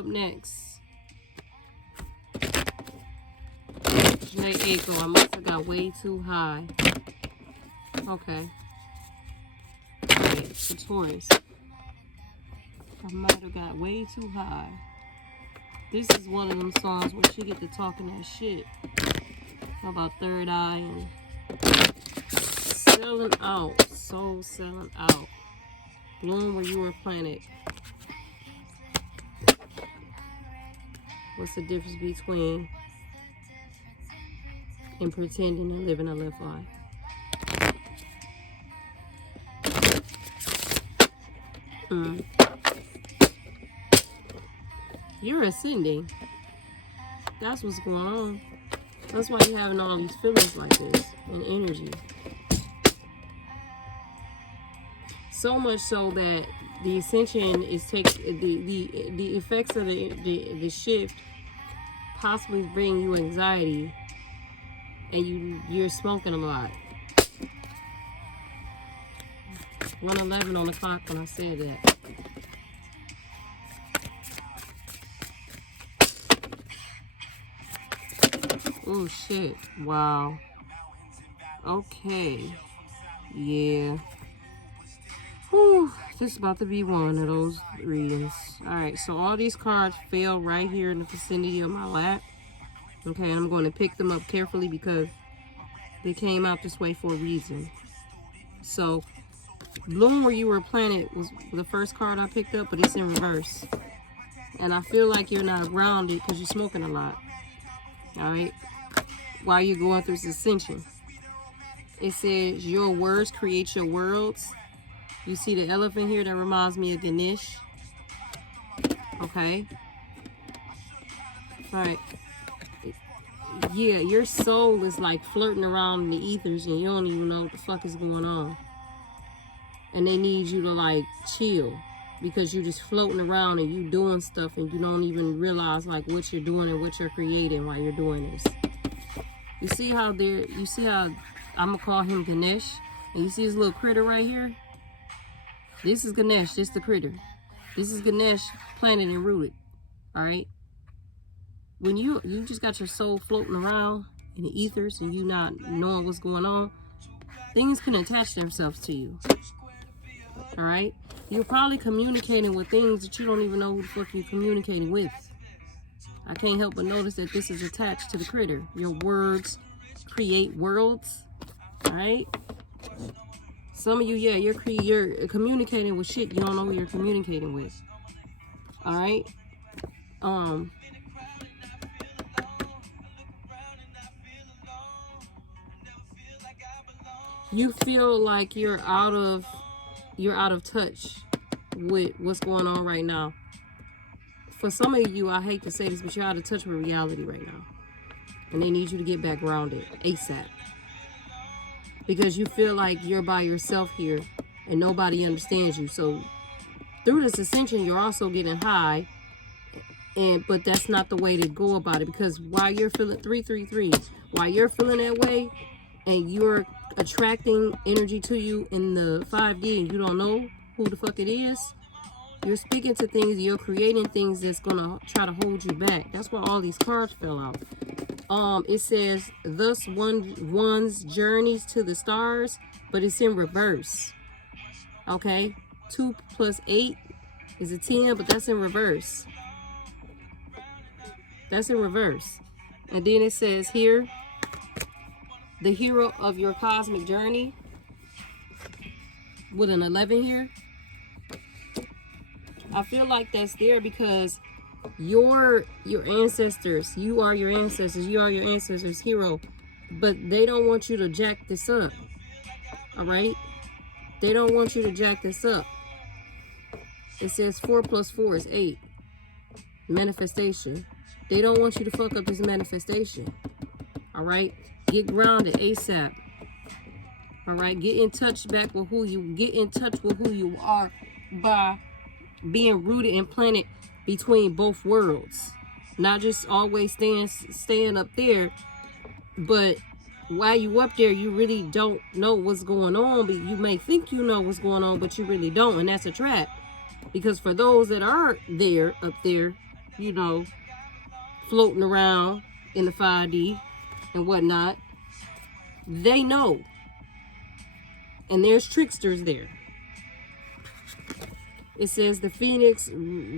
up next? Janae Aiko, I must have got way too high. Okay. Alright, for Taurus. I might have got way too high. This is one of them songs where she get to talking that shit about third eye and selling out. Soul selling out. Bloom where you were planted. What's the difference between and pretending and living a left eye? You're ascending. That's what's going on. That's why you're having all these feelings like this and energy. So much so that the ascension is the effects of the shift possibly bring you anxiety, and you're smoking a lot. 1:11 on the clock when I said that. Oh shit! Wow. Okay. Yeah. Whew. This is about to be one of those readings. Alright, so all these cards fell right here in the vicinity of my lap. Okay, I'm going to pick them up carefully because they came out this way for a reason. So, Bloom where you were planted was the first card I picked up, but it's in reverse. And I feel like you're not grounded because you're smoking a lot. Alright? While you're going through this ascension. It says, your words create your worlds. You see the elephant here? That reminds me of Ganesh. Okay. Alright. Yeah, your soul is like flirting around in the ethers and you don't even know what the fuck is going on. And they need you to like chill. Because you're just floating around and you doing stuff and you don't even realize like what you're doing and what you're creating while you're doing this. You see how I'm gonna call him Ganesh, and you see this little critter right here? This is Ganesh, this the critter. This is Ganesh planted and rooted. Alright? When you just got your soul floating around in the ethers and you not knowing what's going on, things can attach themselves to you. Alright? You're probably communicating with things that you don't even know who the fuck you're communicating with. I can't help but notice that this is attached to the critter. Your words create worlds. Alright? Some of you, yeah, you're communicating with shit you don't know who you're communicating with. Alright? You feel like you're out of touch with what's going on right now. For some of you, I hate to say this, but you're out of touch with reality right now. And they need you to get back grounded ASAP. Because you feel like you're by yourself here and nobody understands you. So through this ascension, you're also getting high. But that's not the way to go about it. Because while you're feeling 333, while you're feeling that way and you're attracting energy to you in the 5D and you don't know who the fuck it is, you're speaking to things, you're creating things that's gonna try to hold you back. That's why all these cards fell out. It says, thus one's journeys to the stars, but it's in reverse. Okay? 2 + 8 is a 10, but that's in reverse. That's in reverse. And then it says here, the hero of your cosmic journey, with an 11 here. I feel like that's there because your ancestors, you are your ancestors' hero, but they don't want you to jack this up. All right? They don't want you to jack this up. It says 4 + 4 is 8. Manifestation. They don't want you to fuck up this manifestation. All right? Get grounded ASAP. All right? Get in touch with who you are by being rooted and planted between both worlds. Not just always staying up there, but while you up there, you really don't know what's going on. But you may think you know what's going on, but you really don't, and that's a trap. Because for those that are there, up there, you know, floating around in the 5D and whatnot. They know. And there's tricksters there. It says the phoenix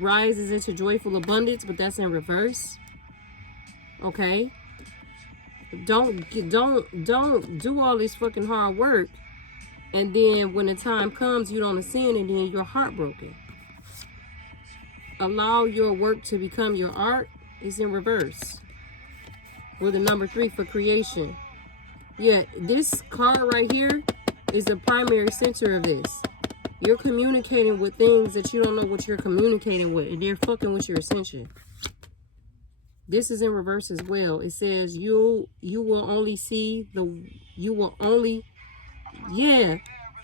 rises into joyful abundance, but that's in reverse. Okay? Don't do all this fucking hard work, and then when the time comes, you don't ascend, and then you're heartbroken. Allow your work to become your art is in reverse. With the number 3 for creation. Yeah, this card right here is the primary center of this. You're communicating with things that you don't know what you're communicating with, and they're fucking with your ascension. This is in reverse as well. It says you will only see yeah.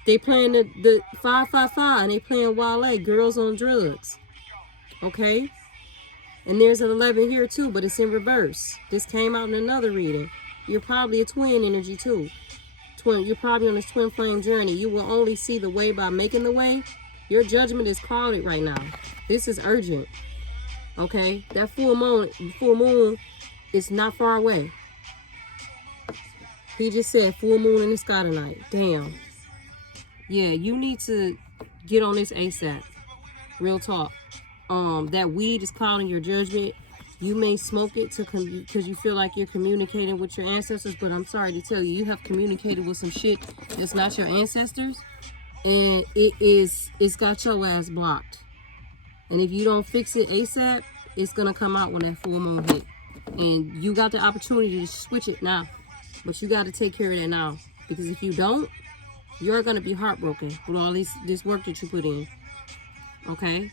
They playing the 555 and they playing Wale, Girls on Drugs. Okay? And there's an 11 here too, but it's in reverse. This came out in another reading. You're probably a twin energy too. You're probably on this twin flame journey. You will only see the way by making the way. Your judgment is clouded right now. This is urgent. Okay? That full moon is not far away. He just said full moon in the sky tonight. Damn. Yeah, you need to get on this ASAP. Real talk. That weed is clouding your judgment. You may smoke it because you feel like you're communicating with your ancestors, but I'm sorry to tell you, you have communicated with some shit that's not your ancestors, and it's got your ass blocked. And if you don't fix it ASAP, it's gonna come out when that full moon hit. And you got the opportunity to switch it now, but you got to take care of that now, because if you don't, you're gonna be heartbroken with all this work that you put in. Okay.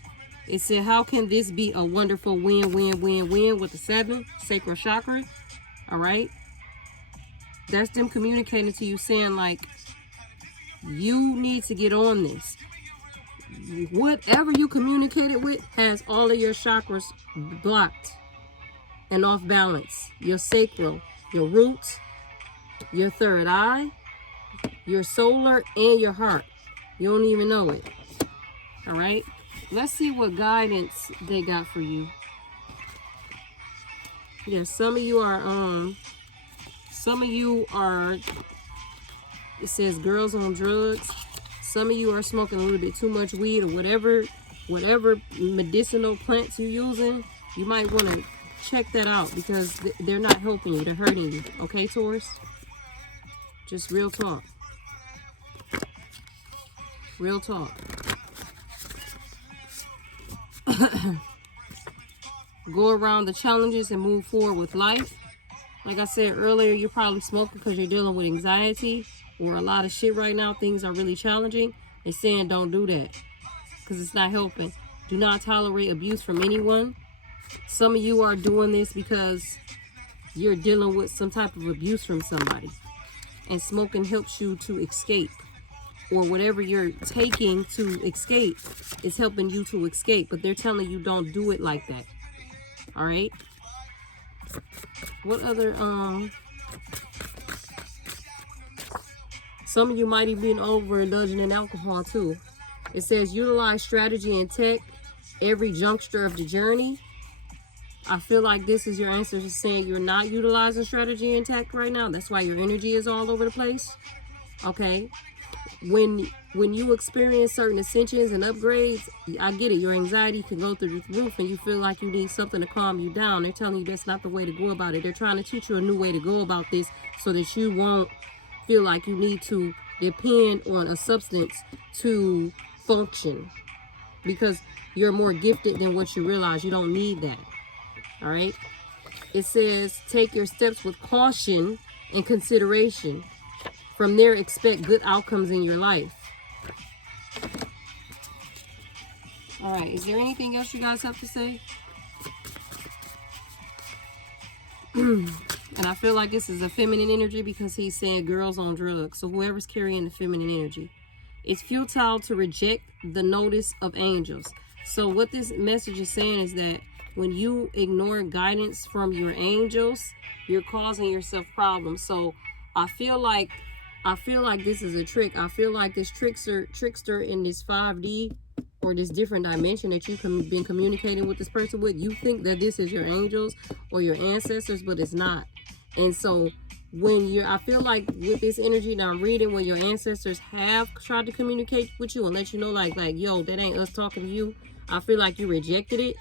It said, how can this be a wonderful win-win-win-win with the 7 sacral chakra? All right. That's them communicating to you, saying like, you need to get on this. Whatever you communicated with has all of your chakras blocked and off balance. Your sacral, your roots, your third eye, your solar, and your heart. You don't even know it. All right. Let's see what guidance they got for you. Yeah, some of you are, it says girls on drugs. Some of you are smoking a little bit too much weed or whatever medicinal plants you're using. You might want to check that out, because they're not helping you, they're hurting you. Okay, Taurus? Just real talk. Real talk. Go around the challenges and move forward with life. Like I said earlier, you're probably smoking because you're dealing with anxiety or a lot of shit right now. Things are really challenging. They're saying don't do that because it's not helping. Do not tolerate abuse from anyone. Some of you are doing this because you're dealing with some type of abuse from somebody, and smoking helps you to escape. Or whatever you're taking to escape is helping you to escape. But they're telling you don't do it like that. All right? What other, some of you might even be overindulging in alcohol too. It says utilize strategy and tech every juncture of the journey. I feel like this is your answer to saying you're not utilizing strategy and tech right now. That's why your energy is all over the place. Okay? When you experience certain ascensions and upgrades, I get it. Your anxiety can go through the roof and you feel like you need something to calm you down. They're telling you that's not the way to go about it. They're trying to teach you a new way to go about this so that you won't feel like you need to depend on a substance to function, because you're more gifted than what you realize. You don't need that. All right. It says take your steps with caution and consideration. From there, expect good outcomes in your life. All right. Is there anything else you guys have to say? And I feel like this is a feminine energy because he's saying girls on drugs. So whoever's carrying the feminine energy, it's futile to reject the notice of angels. So what this message is saying is that when you ignore guidance from your angels, you're causing yourself problems. So I feel like this is a trick. I feel like this trickster in this 5D or this different dimension that you've been communicating with this person with, you think that this is your angels or your ancestors, but it's not. And so when I feel like with this energy that I'm reading, when your ancestors have tried to communicate with you and let you know like yo, that ain't us talking to you, I feel like you rejected it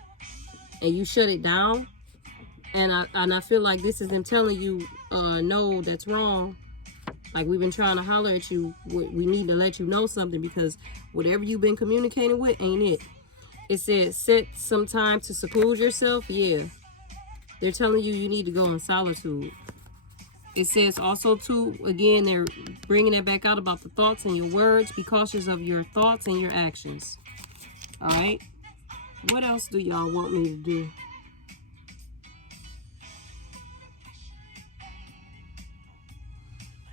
and you shut it down. And I feel like this is them telling you, no, that's wrong. Like, we've been trying to holler at you. We need to let you know something, because whatever you've been communicating with ain't it. It said, set some time to seclude yourself. Yeah. They're telling you need to go in solitude. It says also, too, again, they're bringing it back out about the thoughts and your words. Be cautious of your thoughts and your actions. All right? What else do y'all want me to do?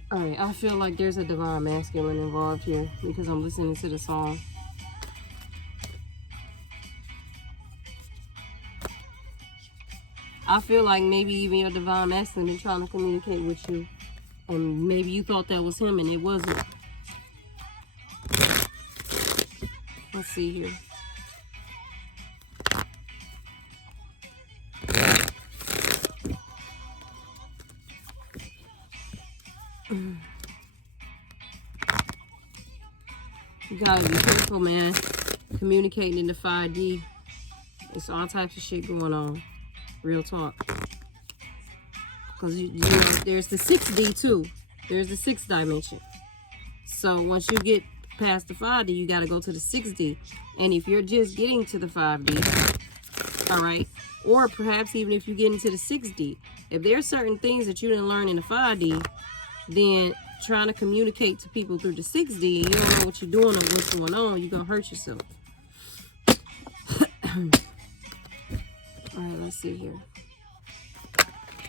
All right, I feel like there's a divine masculine involved here because I'm listening to the song. I feel like maybe even your divine masculine is trying to communicate with you, and maybe you thought that was him and it wasn't. Let's see here. You gotta be careful, man. Communicating in the 5D. It's all types of shit going on. Real talk. Because you know, there's the 6D too. There's the 6th dimension. So once you get past the 5D, you gotta go to the 6D. And if you're just getting to the 5D, all right, or perhaps even if you get into the 6D, if there's certain things that you didn't learn in the 5D, then trying to communicate to people through the 6D, you don't know what you're doing or what's going on, you're gonna hurt yourself. All right, let's see here.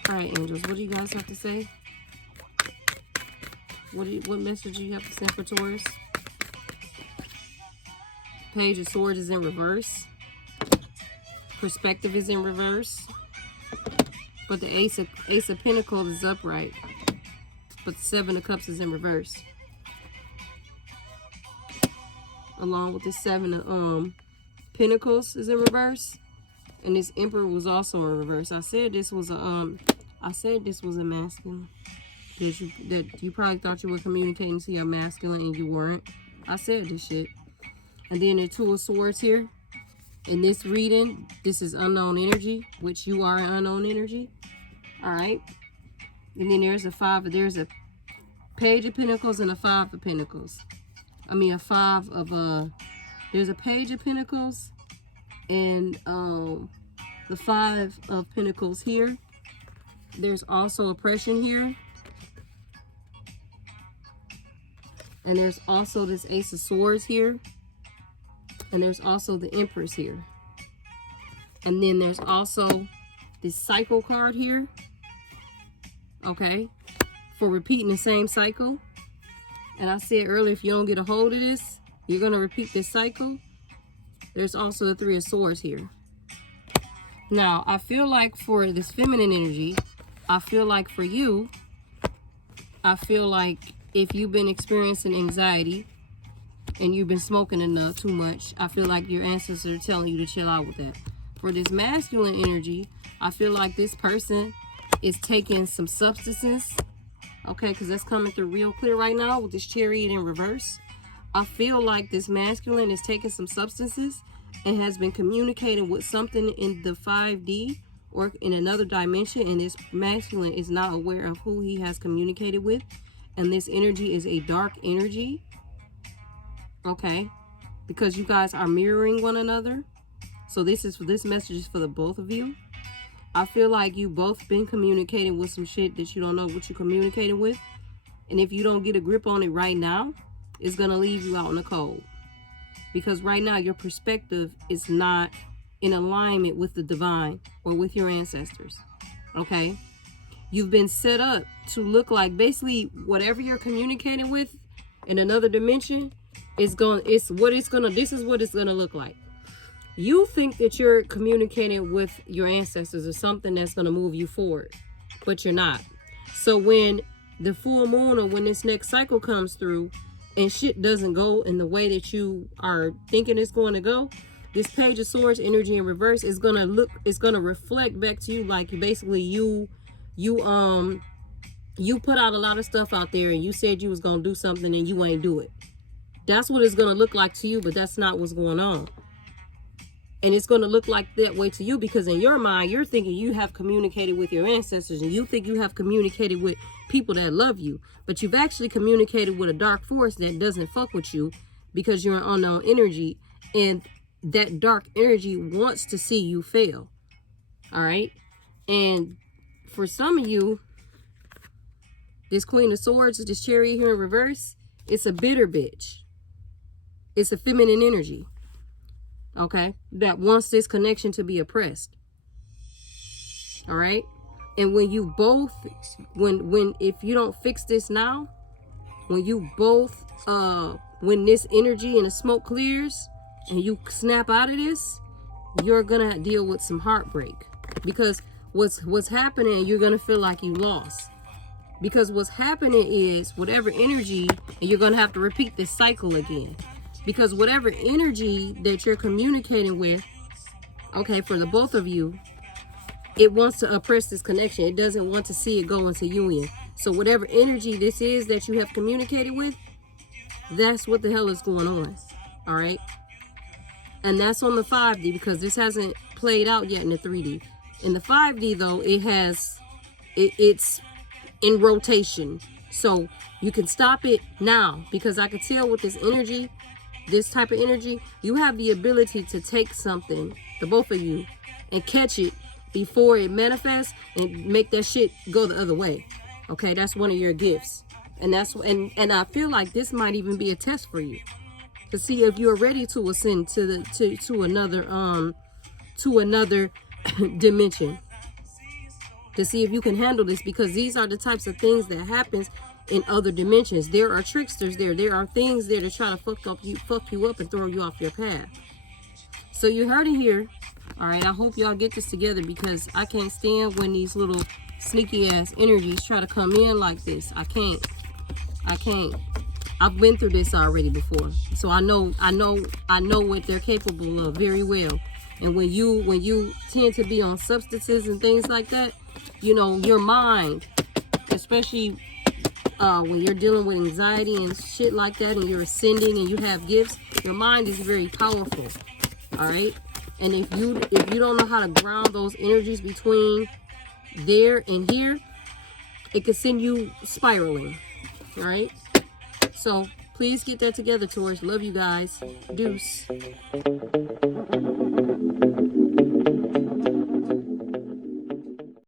All right, angels, what do you guys have to say? What message do you have to send for Taurus? Page of Swords is in reverse. Perspective is in reverse. But the Ace of Pentacles is upright. But the 7 of Cups is in reverse. Along with the 7 of Pentacles is in reverse. And this Emperor was also in reverse. I said this was a masculine. That you probably thought you were communicating to your masculine and you weren't. I said this shit. And then the 2 of Swords here. In this reading, this is unknown energy, which you are an unknown energy. Alright. And then there's there's a Page of Pentacles and a 5 of Pentacles. I mean there's a Page of Pentacles and the 5 of Pentacles here. There's also oppression here. And there's also this Ace of Swords here. And there's also the Empress here. And then there's also this cycle card here. Okay. For repeating the same cycle. And I said earlier, if you don't get a hold of this, you're going to repeat this cycle. There's also the 3 of Swords here. Now, I feel like for this feminine energy, I feel like for you, I feel like if you've been experiencing anxiety and you've been smoking enough too much, I feel like your ancestors are telling you to chill out with that. For this masculine energy, I feel like this person is taking some substances. Okay, because that's coming through real clear right now with this Chariot in reverse. I feel like this masculine is taking some substances and has been communicating with something in the 5D or in another dimension, and this masculine is not aware of who he has communicated with. And this energy is a dark energy. Okay, because you guys are mirroring one another. So this message is for the both of you. I feel like you both been communicating with some shit that you don't know what you're communicating with. And if you don't get a grip on it right now, it's going to leave you out in the cold. Because right now your perspective is not in alignment with the divine or with your ancestors. Okay? You've been set up to look like basically whatever you're communicating with in another dimension this is what it's gonna look like. You think that you're communicating with your ancestors or something that's gonna move you forward, but you're not. So when the full moon or when this next cycle comes through and shit doesn't go in the way that you are thinking it's going to go, this Page of Swords energy in reverse is gonna reflect back to you like basically you put out a lot of stuff out there and you said you was gonna do something and you ain't do it. That's what it's gonna look like to you, but that's not what's going on. And it's gonna look like that way to you because in your mind, you're thinking you have communicated with your ancestors and you think you have communicated with people that love you, but you've actually communicated with a dark force that doesn't fuck with you because you're an unknown energy, and that dark energy wants to see you fail. All right. And for some of you, this Queen of Swords, this Chariot here in reverse, it's a bitter bitch. It's a feminine energy. Okay. That wants this connection to be oppressed. All right. And when you both, if you don't fix this now, when you both, when this energy and the smoke clears, and you snap out of this, you're gonna deal with some heartbreak because what's happening, you're gonna feel like you lost because what's happening is whatever energy, and you're gonna have to repeat this cycle again because whatever energy that you're communicating with, okay, for the both of you, it wants to oppress this connection. It doesn't want to see it go into union. So whatever energy this is that you have communicated with, that's what the hell is going on. All right. And that's on the 5D because this hasn't played out yet in the 3D. In the 5D though, it's in rotation. So you can stop it now because I could tell with this energy, this type of energy, you have the ability to take something, the both of you, and catch it before it manifests and make that shit go the other way. Okay, that's one of your gifts. And and I feel like this might even be a test for you, to see if you're ready to ascend to another dimension, to see if you can handle this, because these are the types of things that happens in other dimensions. There are tricksters there. There are things there to try to fuck you up and throw you off your path. So you heard it here. All right, I hope y'all get this together because I can't stand when these little sneaky ass energies try to come in like this. I can't. I've been through this already before, so I know what they're capable of very well. And when you tend to be on substances and things like that, you know, your mind, especially when you're dealing with anxiety and shit like that, and you're ascending and you have gifts, your mind is very powerful. All right, and if you don't know how to ground those energies between there and here, it can send you spiraling. All right. So please get that together, Taurus. Love you guys. Deuce.